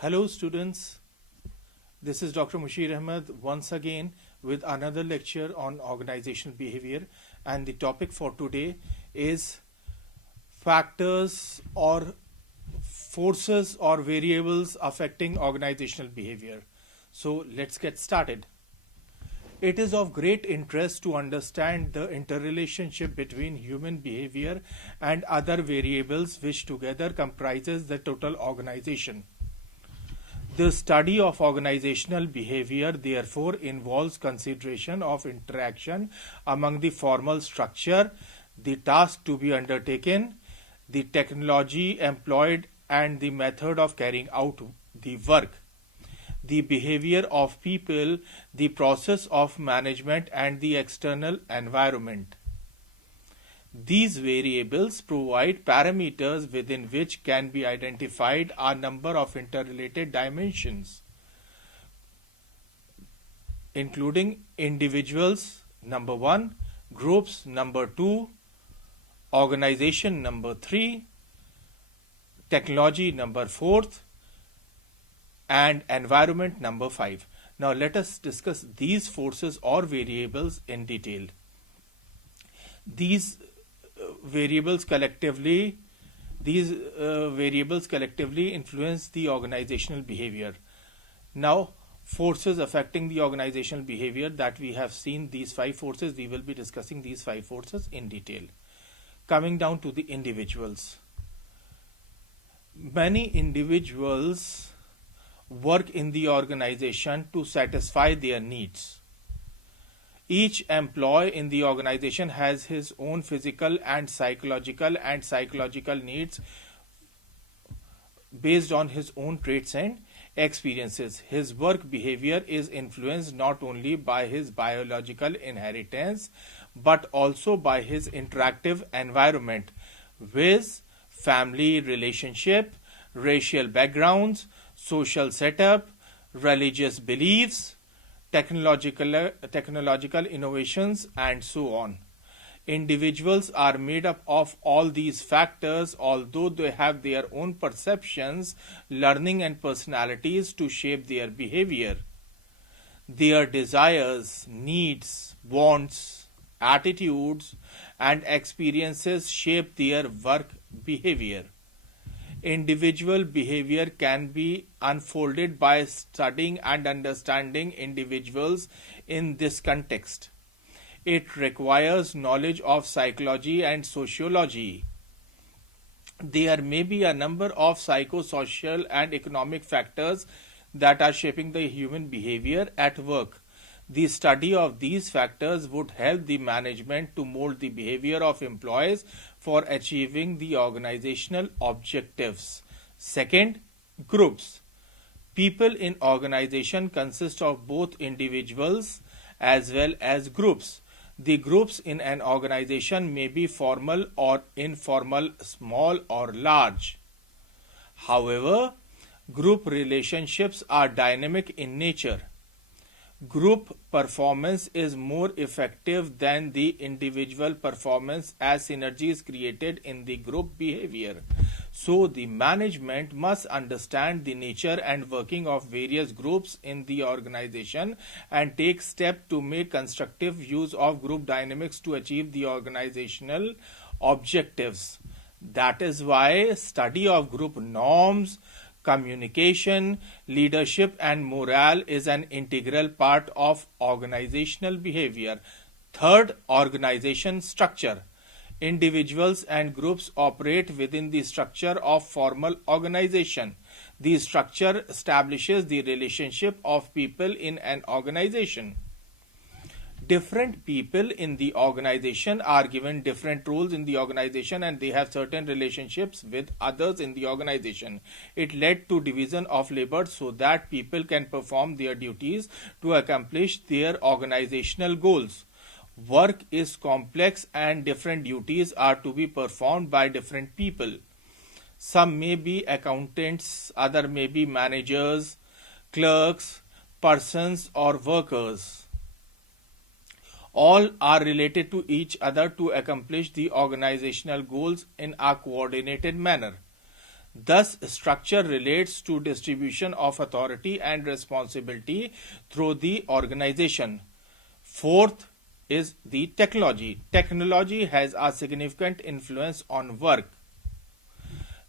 Hello students, this is Dr. Mushir Ahmed once again with another lecture on organizational behavior, and the topic for today is factors or forces or variables affecting organizational behavior. So let's get started. It is of great interest to understand the interrelationship between human behavior and other variables which together comprises the total organization. The study of organizational behavior therefore involves consideration of interaction among the formal structure, the task to be undertaken, the technology employed and the method of carrying out the work, the behavior of people, the process of management and the external environment. These variables provide parameters within which can be identified a number of interrelated dimensions, including individuals, number 1, groups, number 2, organization, number 3, technology, number 4, and environment, number 5. Now let us discuss these forces or variables in detail. These variables collectively influence the organizational behavior. Now, forces affecting the organizational behavior that we have seen, these 5 forces, we will be discussing these 5 forces in detail. Coming down to the individuals. Many individuals work in the organization to satisfy their needs. Each employee in the organization has his own physical and psychological needs based on his own traits and experiences. His work behavior is influenced not only by his biological inheritance but also by his interactive environment with family relationship, racial backgrounds, social setup, religious beliefs, technological innovations, and so on. Individuals are made up of all these factors, although they have their own perceptions, learning, and personalities to shape their behavior. Their desires, needs, wants, attitudes, and experiences shape their work behavior. Individual behavior can be unfolded by studying and understanding individuals in this context. It requires knowledge of psychology and sociology. There may be a number of psychosocial and economic factors that are shaping the human behavior at work. The study of these factors would help the management to mold the behavior of employees for achieving the organizational objectives. Second, groups. People in organization consist of both individuals as well as groups. The groups in an organization may be formal or informal, small or large. However, group relationships are dynamic in nature. Group performance is more effective than the individual performance as synergy is created in the group behavior. So the management must understand the nature and working of various groups in the organization and take steps to make constructive use of group dynamics to achieve the organizational objectives. That is why study of group norms, communication, leadership, and morale is an integral part of organizational behavior. Third, organization structure. Individuals and groups operate within the structure of formal organization. The structure establishes the relationship of people in an organization. Different people in the organization are given different roles in the organization and they have certain relationships with others in the organization. It led to division of labor so that people can perform their duties to accomplish their organizational goals. Work is complex and different duties are to be performed by different people. Some may be accountants, other may be managers, clerks, persons or workers. All are related to each other to accomplish the organizational goals in a coordinated manner. Thus, structure relates to distribution of authority and responsibility through the organization. Fourth is the technology. Technology has a significant influence on work,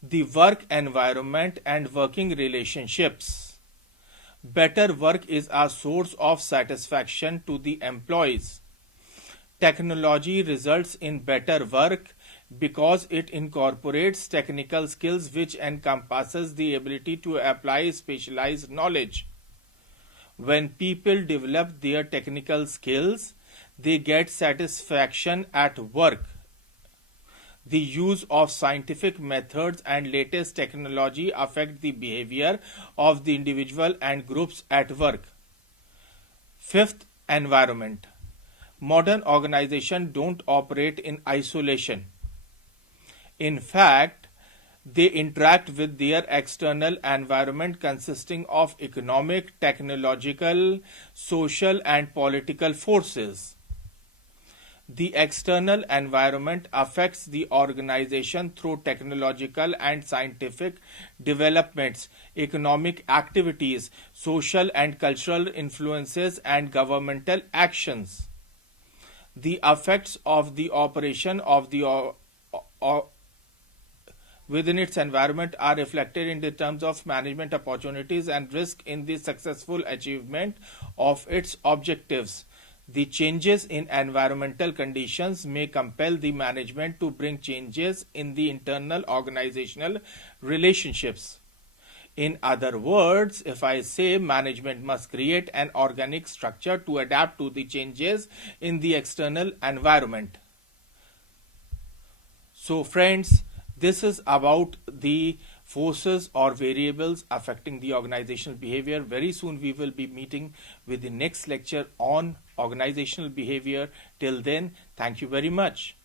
the work environment, and working relationships. Better work is a source of satisfaction to the employees. Technology results in better work because it incorporates technical skills which encompasses the ability to apply specialized knowledge. When people develop their technical skills, they get satisfaction at work. The use of scientific methods and latest technology affect the behavior of the individual and groups at work. Fifth, environment. Modern organizations don't operate in isolation. In fact, they interact with their external environment consisting of economic, technological, social, and political forces. The external environment affects the organization through technological and scientific developments, economic activities, social and cultural influences, and governmental actions. The effects of the operation of the within its environment are reflected in the terms of management opportunities and risk in the successful achievement of its objectives. The changes in environmental conditions may compel the management to bring changes in the internal organizational relationships. In other words, if I say management must create an organic structure to adapt to the changes in the external environment. So friends, this is about the forces or variables affecting the organizational behavior. Very soon we will be meeting with the next lecture on organizational behavior. Till then, thank you very much.